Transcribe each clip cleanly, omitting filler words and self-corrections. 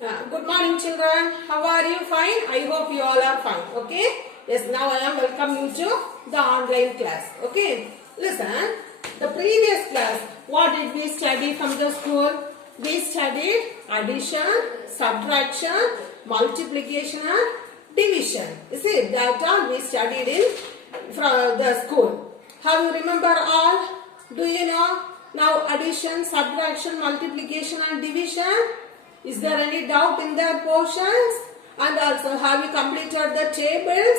Good morning, children. How are you? Fine? I hope you all are fine. Okay? Yes, now I am welcome you to the online class. Okay? Listen, the previous class, what did we study from the school? We studied addition, subtraction, multiplication and division. You see, that all we studied in from the school. Have you remember all? Do you know? Now addition, subtraction, multiplication and division. Is there any doubt in their portions? And also, have you completed the tables?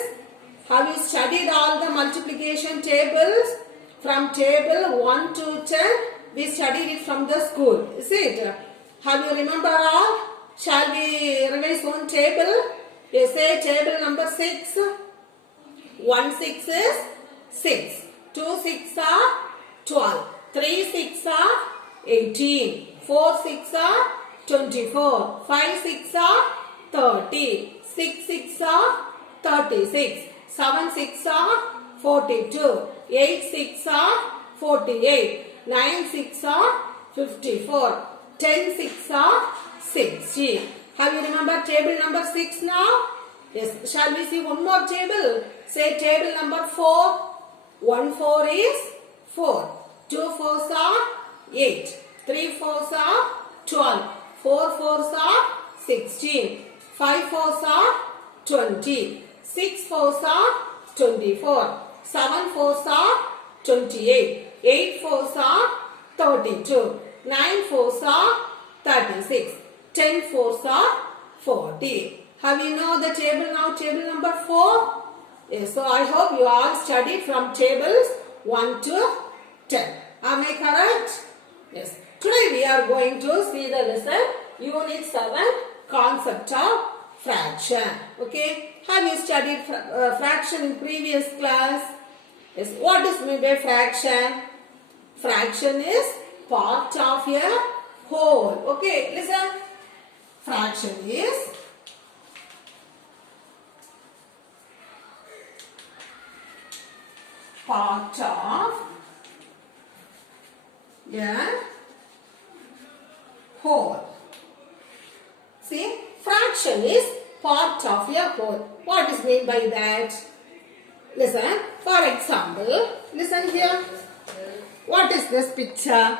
Have you studied all the multiplication tables? From table 1 to 10, we studied it from the school. Is it? Have you remember all? Shall we revise one table? You say table number 6. 1 6 is 6. 2 6 are 12. 3 6 are 18. 4 6 are 24, 5 6 are 30, 6 6 are 36, 7 6 are 42, 8 6 are 48, 9 6 are 54, 10 6 are 60. Have you remembered table number 6 now? Yes. Shall we see one more table? Say table number 4. 1 4 is 4. 2 4s are 8. 3 4s are 12. 4 4s are 16, 5 4s are 20, 6 4s are 24, 7 4s are 28, 8 4s are 32, 9 4s are 36, 10 4s are 40. Have you know the table now? Table number 4? Yes, so I hope you all studied from tables 1 to 10. Am I correct? Yes. Today we are going to see the lesson Unit 7 Concept of Fraction. Okay. Have you studied fraction in previous class? Yes. What is meant by fraction? Fraction is part of a whole. Okay. Listen. Fraction is part of a whole. See, fraction is part of a whole. What is meant by that? Listen, for example, listen here. What is this picture?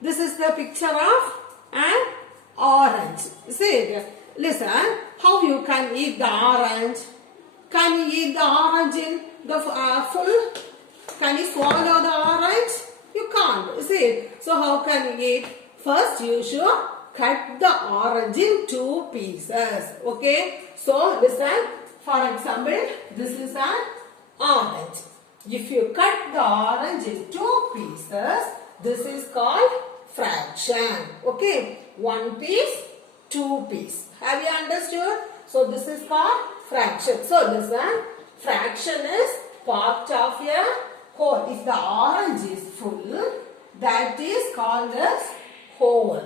This is the picture of an orange. See, listen, how you can eat the orange? Can you eat the orange in the full? Can you swallow the orange? You can't. See, so how can you eat? First, you should cut the orange in 2 pieces. Okay. So, listen. For example, this is an orange. If you cut the orange in 2 pieces, this is called fraction. Okay. 1 piece, 2 piece. Have you understood? So, this is called fraction. So, listen. Fraction is part of a whole. If the orange is full, that is called as whole.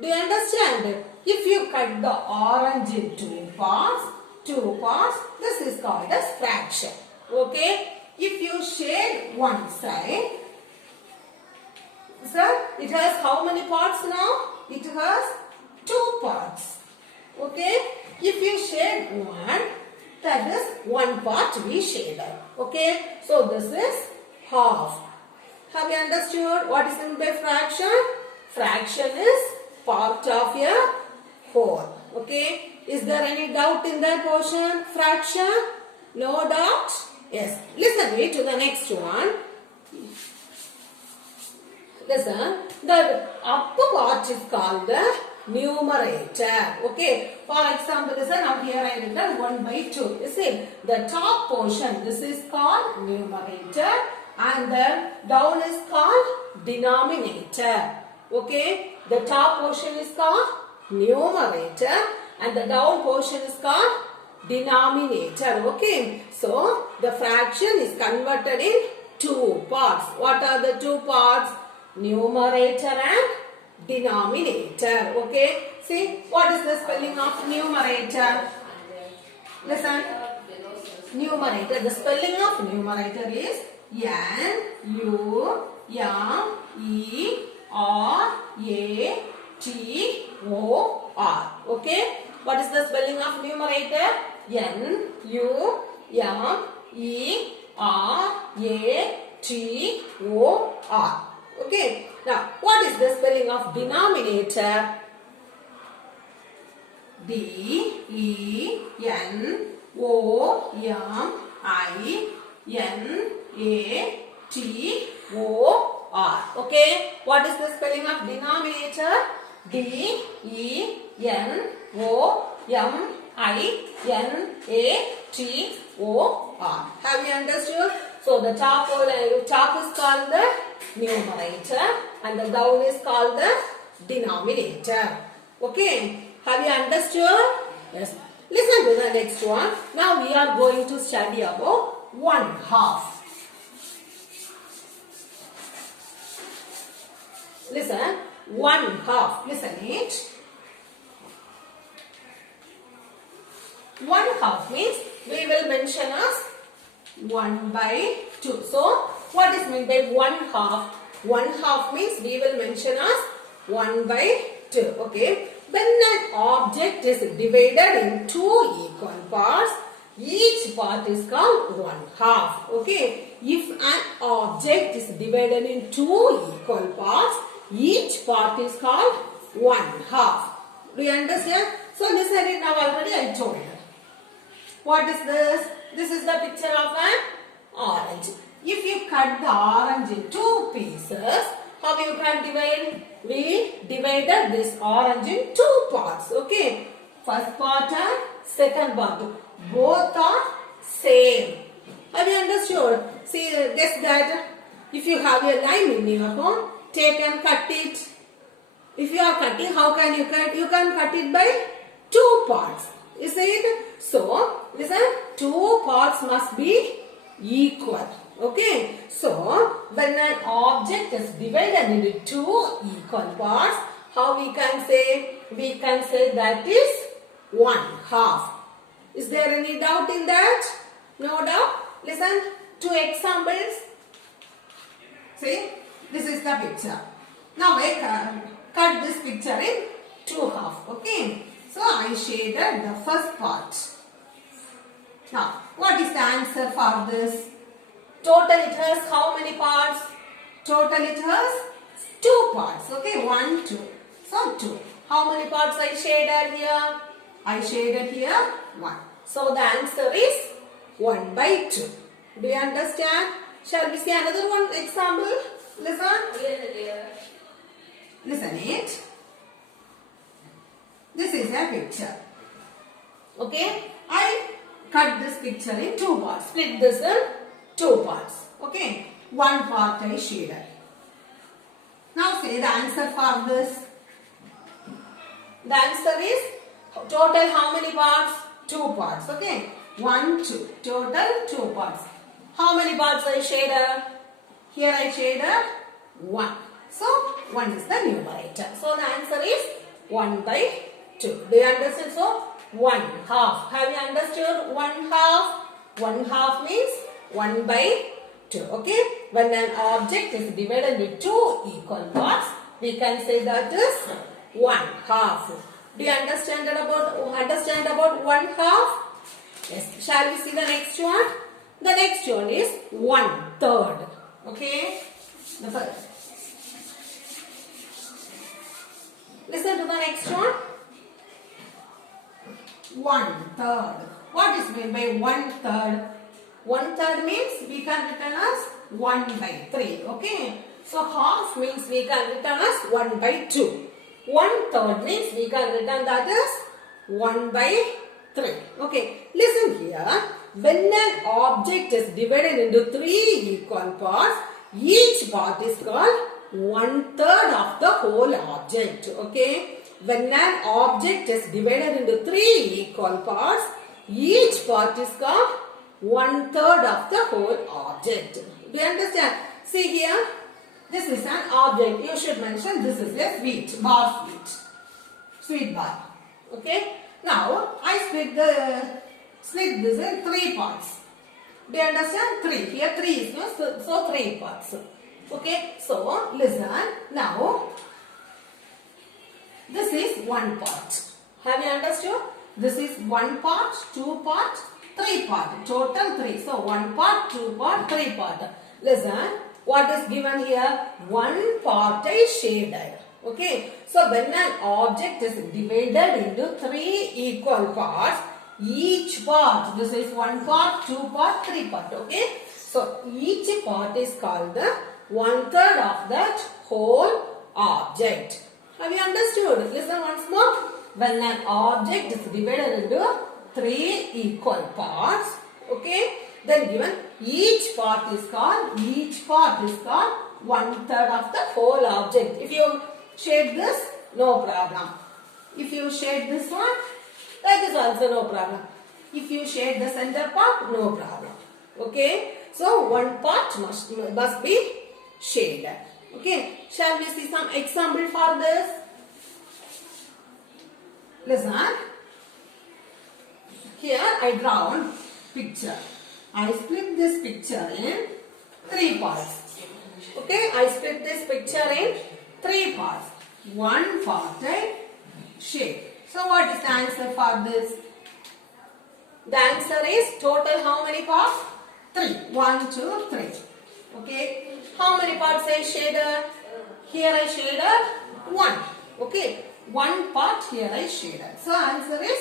Do you understand? If you cut the orange in 2 parts, this is called as fraction. Okay? If you shade one side, sir, it has how many parts now? It has 2 parts. Okay? If you shade one, that is 1 part we shaded. Okay? So this is half. Have you understood what is meant by fraction? Fraction is part of a whole. Okay. Is there any doubt in that portion? Fraction? No doubt? Yes. Listen me to the next one. Listen. The upper part is called the numerator. Okay. For example, listen. Now here I written 1 by 2. You see. The top portion. This is called numerator. And the down is called denominator. Okay. The top portion is called numerator and the down portion is called denominator. Okay. So, the fraction is converted in 2 parts. What are the 2 parts? Numerator and denominator. Okay. See, what is the spelling of numerator? Listen. Numerator. The spelling of numerator is N-U-M-E-R-A-T-O-R. Okay. What is the spelling of numerator? N-U-M-E-R-A-T-O-R. Okay. Now, what is the spelling of denominator? D-E-N-O-M-I-N-A-T-O-R. Okay. What is the spelling of denominator? D-E-N-O-M-I-N-A-T-O-R. Have you understood? So the top is called the numerator and the down is called the denominator. Okay. Have you understood? Yes. Listen to the next one. Now we are going to study about 1/2. Listen. 1/2. Listen it. 1/2 means we will mention as 1/2. So what is meant by 1/2? 1/2 means we will mention as 1/2. Okay. When an object is divided in two equal parts, each part is called 1/2. Okay. If an object is divided in two equal parts, each part is called 1/2. Do you understand? So listen it now already I told you. What is this? This is the picture of an orange. If you cut the orange in two pieces, how you can divide? We divided this orange in two parts. Okay. First part and second part. Both are same. Have you understood? See, guess that if you have a lime in your home, take and cut it. If you are cutting, how can you cut? You can cut it by two parts. Is it? So, listen, two parts must be equal. Okay. So, when an object is divided into two equal parts, how we can say? We can say that is 1/2. Is there any doubt in that? No doubt. Listen, two examples. See, this is the picture. Now I cut this picture in two halves. Okay. So I shaded the first part. Now, what is the answer for this? Total it has how many parts? Total it has two parts. Okay, 1, 2. So 2. How many parts I shaded here? I shaded here 1. So the answer is 1/2. Do you understand? Shall we see another one example? Listen. Listen it. This is a picture. Okay. I cut this picture in two parts. Split this in two parts. Okay. One part I shaded. Now say the answer for this. The answer is total how many parts? Two parts. Okay. 1, 2. Total 2 parts. How many parts I shaded? Here I shaded 1. So 1 is the numerator. So the answer is 1/2. Do you understand? So 1/2. Have you understood 1/2? 1/2 means 1/2. Okay. When an object is divided into two equal parts, we can say that is 1/2. Do you understand about 1/2? Yes. Shall we see the next one? The next one is 1/3. Okay. The first. Listen to the next one. 1/3. What is meant by 1/3? 1/3 means we can written as 1/3. Okay. So half means we can written as 1/2. 1/3 means we can written that as 1/3. Okay. Listen here. When an object is divided into three equal parts, each part is called 1/3 of the whole object. Okay. When an object is divided into three equal parts, each part is called 1/3 of the whole object. Do you understand? See here. This is an object. You should mention this is a sweet bar. Sweet bar. Okay. Now I split this in three parts. Do you understand? 3. Here 3 is used. So 3 parts. Okay. So listen. Now This is one part. Have you understood? This is one part, two part, three part. Total three. So one part, two part, three part. Listen, what is given here? One part is shaded. Okay. So when an object is divided into three equal parts, each part, this is one part, two part, three part. Okay. So each part is called the 1/3 of that whole object. Have you understood? Listen once more. When an object is divided into three equal parts, okay, then given each part is called 1/3 of the whole object. If you shade this, no problem. If you shade this one, that is also no problem. If you shade the center part, no problem. Okay, so one part must be shaded. Okay, shall we see some example for this? Listen. Here I draw one picture. I split this picture in three parts. Okay, I split this picture in three parts. One part I shade. So what is the answer for this? The answer is total how many parts? 3. 1, 2, 3. Okay. How many parts I shaded? Here I shaded 1. Okay. One part here I shaded. So answer is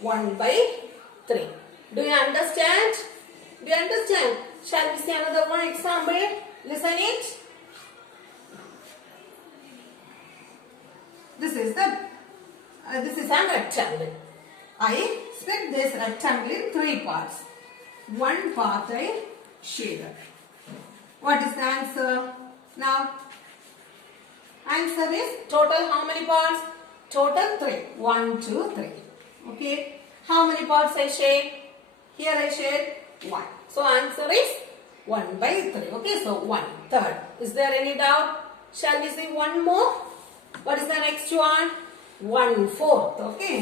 1/3. Do you understand? Do you understand? Shall we see another one example? Listen it. This is a rectangle. I split this rectangle in three parts. One part I shaded. What is the answer? Now, answer is total how many parts? Total 3. 1, 2, 3. Okay. How many parts I shade? Here I shade 1. So answer is 1/3. Okay. So 1/3. Is there any doubt? Shall we see one more? What is the next one? 1/4. Okay.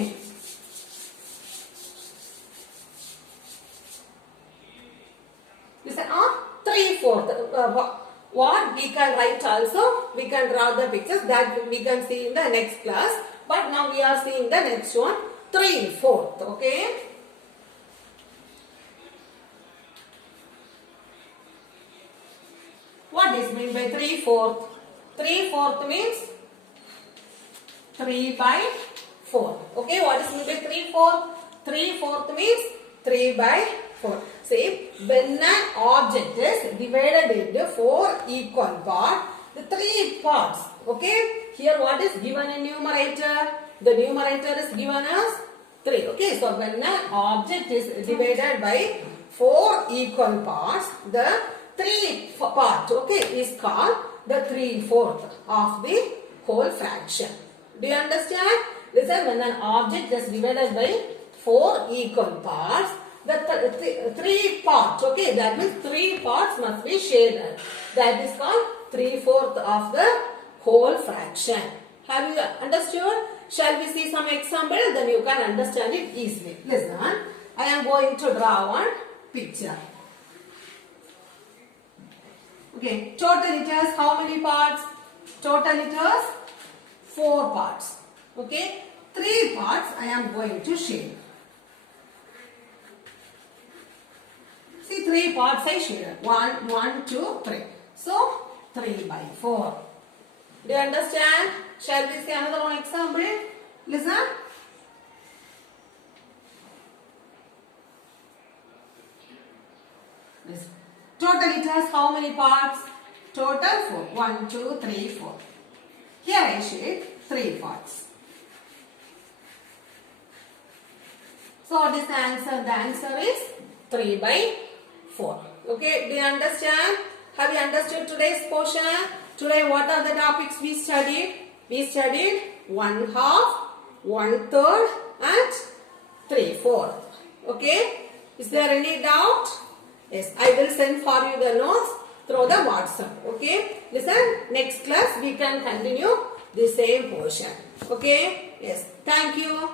Listen, 3/4. What we can write also, we can draw the pictures that we can see in the next class. But now we are seeing the next one, 3/4. Okay. What is meant by 3/4? 3/4 means 3/4. Okay. What is meant by 3/4? 3/4 means 3/4. See, when an object is divided into 4 equal parts, the 3 parts, okay, here what is given in numerator? The numerator is given as 3, okay, so when an object is divided by 4 equal parts, the 3 part, okay, is called the 3/4 of the whole fraction. Do you understand? Listen, when an object is divided by 4 equal parts, the 3 parts, okay, that means 3 parts must be shaded. That is called 3/4 of the whole fraction. Have you understood? Shall we see some example? Then you can understand it easily. Listen, I am going to draw one picture. Okay, total it has how many parts? Total it has 4 parts. Okay, 3 parts I am going to shade. See, 3 parts I shaded. 1, 1, 2, 3. So, 3/4. Do you understand? Shall we see another one example? Listen. Listen. Total it has how many parts? Total 4. 1, 2, 3, 4. Here I shade 3 parts. So, what is the answer? The answer is 3/4. Okay, do you understand? Have you understood today's portion? Today, what are the topics we studied? We studied 1/2, 1/3 and 3/4. Okay, is there any doubt? Yes, I will send for you the notes through the WhatsApp. Okay, listen, next class we can continue the same portion. Okay, yes, thank you.